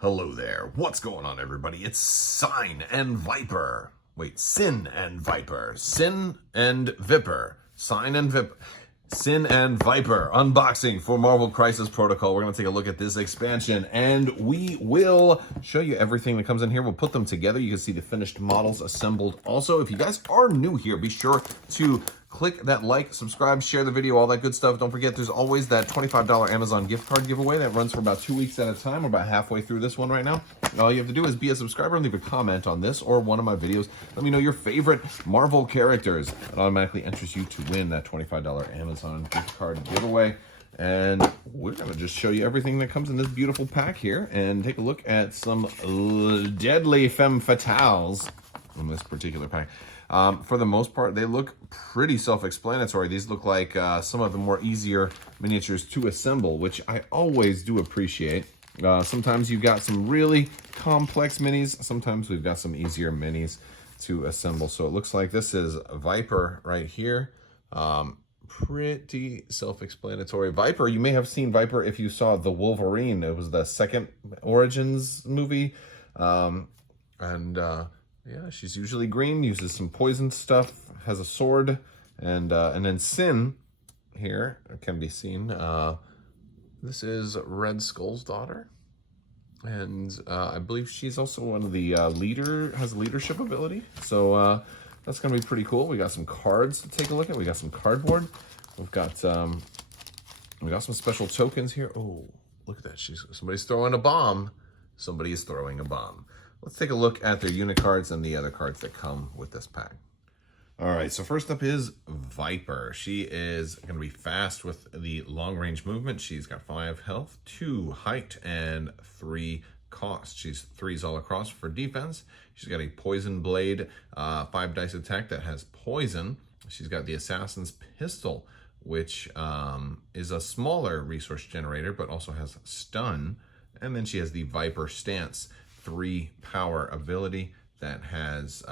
Hello there. What's going on, everybody? It's Sin and Viper. Wait, Sin and Viper. Sin and Viper. Sin and Viper. Sin and Viper unboxing for Marvel Crisis Protocol. We're going to take a look at this expansion and we will show you everything that comes in here. We'll put them together. You can see the finished models assembled. Also, if you guys are new here, be sure to click that like, subscribe, share the video, all that good stuff. Don't forget, there's always that $25 Amazon gift card giveaway that runs for about 2 weeks at a time. We're about halfway through this one right now. All you have to do is be a subscriber and leave a comment on this or one of my videos. Let me know your favorite Marvel characters. It automatically enters you to win that $25 Amazon gift card giveaway. And we're going to just show you everything that comes in this beautiful pack here and take a look at some deadly femme fatales from this particular pack. For the most part, they look pretty self-explanatory. These look like some of the more easier miniatures to assemble, which I always do appreciate. Sometimes you've got some really complex minis. Sometimes we've got some easier minis to assemble. So it looks like this is Viper right here. Pretty self-explanatory. Viper, you may have seen Viper if you saw The Wolverine. It was the second Origins movie. Yeah, she's usually green, uses some poison stuff, has a sword, and then Sin here can be seen. This is Red Skull's daughter, and I believe she's also one of the has leadership ability. So that's gonna be pretty cool. We got some cards to take a look at. We got some cardboard. We got some special tokens here. Oh, look at that! Somebody's throwing a bomb. Somebody is throwing a bomb. Let's take a look at their unit cards and the other cards that come with this pack. All right, so first up is Viper. She is going to be fast with the long-range movement. She's got 5 health, 2 height, and 3 cost. She's 3s all across for defense. She's got a poison blade, 5 dice attack that has poison. She's got the Assassin's Pistol, which is a smaller resource generator, but also has stun. And then she has the Viper Stance, 3 power ability that has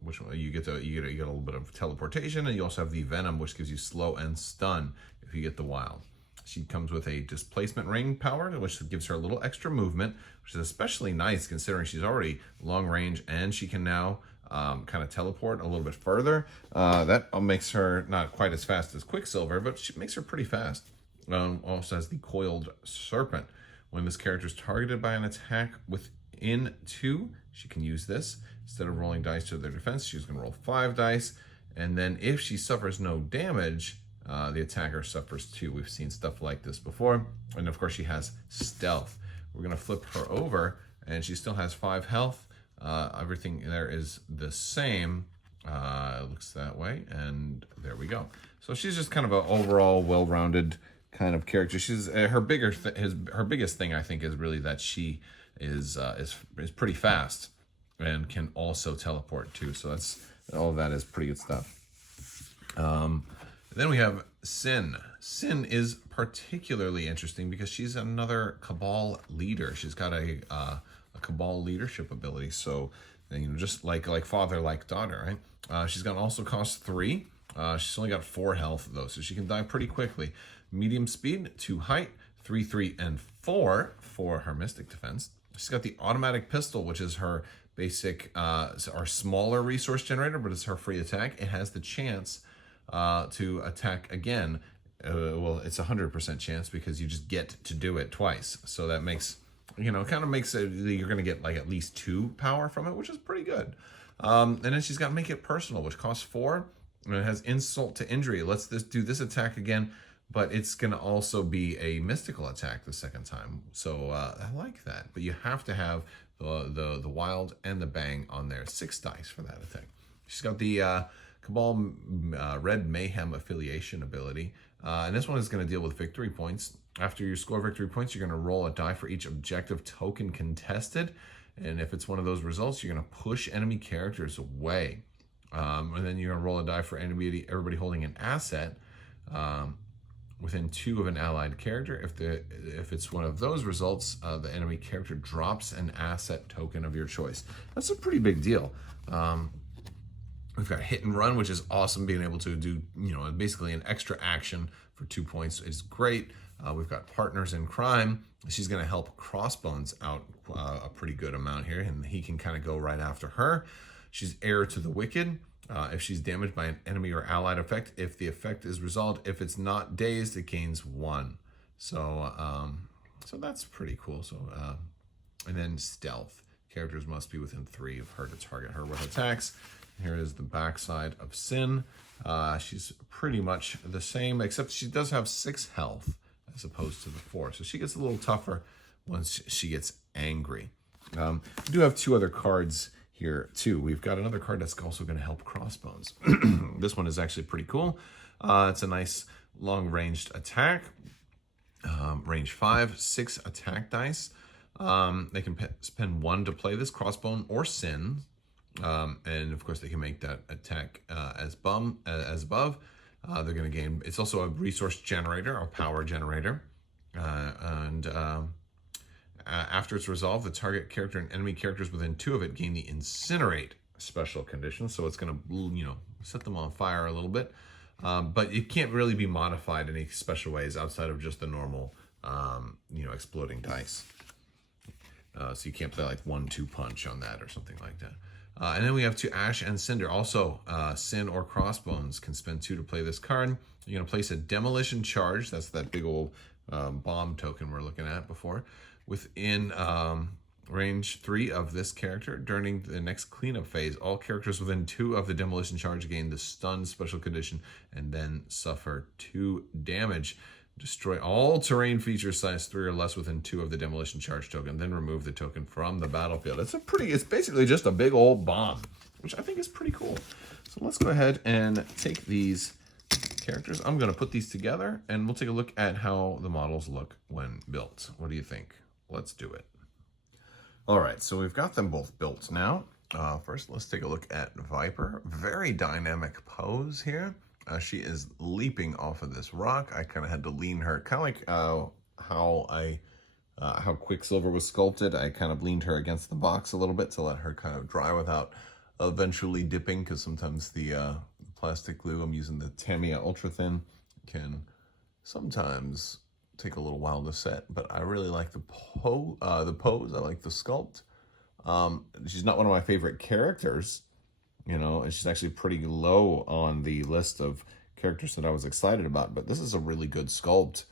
which one you get a little bit of teleportation, and you also have the Venom, which gives you slow and stun if you get the wild. She comes with a displacement ring power, which gives her a little extra movement, which is especially nice considering she's already long range, and she can now kind of teleport a little bit further. That makes her not quite as fast as Quicksilver, but she makes her pretty fast. Also has the Coiled Serpent. When this character is targeted by an attack within 2, she can use this. Instead of rolling dice to their defense, she's going to roll 5 dice. And then if she suffers no damage, the attacker suffers 2. We've seen stuff like this before. And of course, she has stealth. We're going to flip her over, and she still has 5 health. Everything there is the same. It looks that way. And there we go. So she's just kind of an overall well-rounded kind of character. She's her biggest thing, I think, is really that she is pretty fast and can also teleport too. So that's all of that is pretty good stuff. Then we have Sin. Sin is particularly interesting because she's another Cabal leader. She's got a Cabal leadership ability. So just like father, like daughter, right? She's got also cost 3. She's only got 4 health though, so she can die pretty quickly. Medium speed, 2 height, 3, 3, and 4 for her mystic defense. She's got the automatic pistol, which is her basic, our smaller resource generator, but it's her free attack. It has the chance to attack again. Well, it's 100% chance because you just get to do it twice. So that makes, kind of makes it, you're going to get like at least 2 power from it, which is pretty good. And then she's got Make It Personal, which costs 4, and it has Insult to Injury. Let's do this attack again, but it's going to also be a mystical attack the second time. So I like that. But you have to have the wild and the bang on there. 6 dice for that attack. She's got the Cabal Red Mayhem affiliation ability. And this one is going to deal with victory points. After you score victory points, you're going to roll a die for each objective token contested. And if it's one of those results, you're going to push enemy characters away. And then you're going to roll a die for everybody holding an asset within 2 of an allied character. If it's one of those results, the enemy character drops an asset token of your choice. That's a pretty big deal. We've got Hit and Run, which is awesome. Being able to do, basically an extra action for 2 points is great. We've got Partners in Crime. She's going to help Crossbones out a pretty good amount here, and he can kind of go right after her. She's Heir to the Wicked. If she's damaged by an enemy or allied effect, if the effect is resolved, if it's not dazed, it gains 1. So so that's pretty cool. So and then Stealth. Characters must be within 3 of her to target her with attacks. Here is the backside of Sin. She's pretty much the same, except she does have 6 health as opposed to the 4. So she gets a little tougher once she gets angry. We do have 2 other cards here too. We've got another card that's also going to help Crossbones. This one is actually pretty cool. It's a nice long-ranged attack. Range 5, 6 attack dice. They can spend 1 to play this, Crossbone or Sin. And of course they can make that attack as above. They're going to gain, it's also a resource generator or power generator. After it's resolved, the target character and enemy characters within 2 of it gain the Incinerate special condition. So it's going to, set them on fire a little bit. But it can't really be modified in any special ways outside of just the normal, exploding dice. So you can't play like 1-2 punch on that or something like that. And then we have 2 Ash and Cinder. Also, Sin or Crossbones can spend 2 to play this card. You're going to place a Demolition Charge. That's that big old bomb token we're looking at before. Within range 3 of this character. During the next cleanup phase, all characters within 2 of the Demolition Charge gain the Stun special condition and then suffer 2 damage. Destroy all terrain features size 3 or less within 2 of the Demolition Charge token, then remove the token from the battlefield. It's basically just a big old bomb, which I think is pretty cool. So let's go ahead and take these characters. I'm going to put these together, and we'll take a look at how the models look when built. What do you think? Let's do it. All right, so we've got them both built now. First, let's take a look at Viper. Very dynamic pose here. She is leaping off of this rock. I kind of had to lean her, kind of like how Quicksilver was sculpted. I kind of leaned her against the box a little bit to let her kind of dry without eventually dipping, because sometimes the plastic glue, I'm using the Tamiya Ultra Thin, can sometimes take a little while to set. But I really like the pose. I like the sculpt. She's not one of my favorite characters. And she's actually pretty low on the list of characters that I was excited about. But this is a really good sculpt.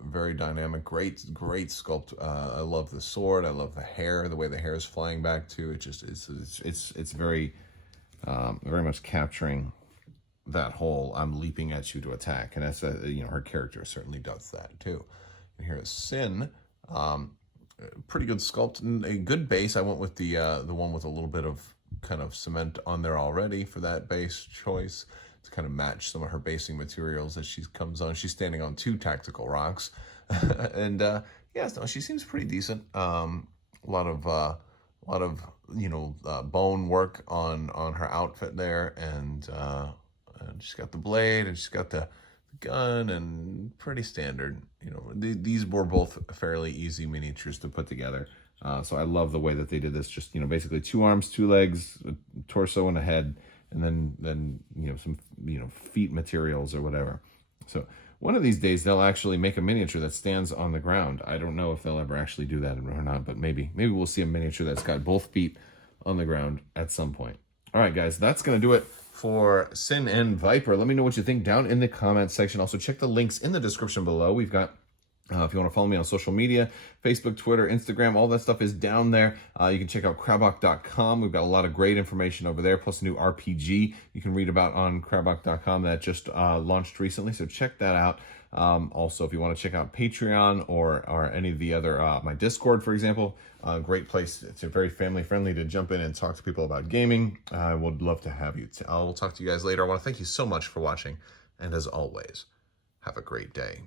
Very dynamic, great sculpt. I love the sword. I love the hair, the way the hair is flying back too. It's very, very much capturing that whole I'm leaping at you to attack. And that's her character certainly does that too. And here is Sin. Pretty good sculpt and a good base. I went with the one with a little bit of kind of cement on there already for that base choice to kind of match some of her basing materials as she comes on. She's standing on 2 tactical rocks. And she seems pretty decent. A lot of bone work on her outfit there, and she's got the blade and she's got the gun, and pretty standard. These were both fairly easy miniatures to put together. So I love the way that they did this. Just, basically 2 arms, 2 legs, a torso and a head, and then some, feet materials or whatever. So one of these days they'll actually make a miniature that stands on the ground. I don't know if they'll ever actually do that or not, but maybe we'll see a miniature that's got both feet on the ground at some point. All right, guys, that's going to do it for Sin and Viper. Let me know what you think down in the comments section. Also, check the links in the description below. We've got, if you want to follow me on social media, Facebook, Twitter, Instagram, all that stuff is down there. You can check out Crabbok.com. We've got a lot of great information over there, plus a new RPG you can read about on Crabbok.com that just launched recently, so check that out. Also, if you want to check out Patreon or any of the other, my Discord, for example, great place. It's very family friendly to jump in and talk to people about gaming. I would love to have you. I will talk to you guys later. I want to thank you so much for watching, and as always, have a great day.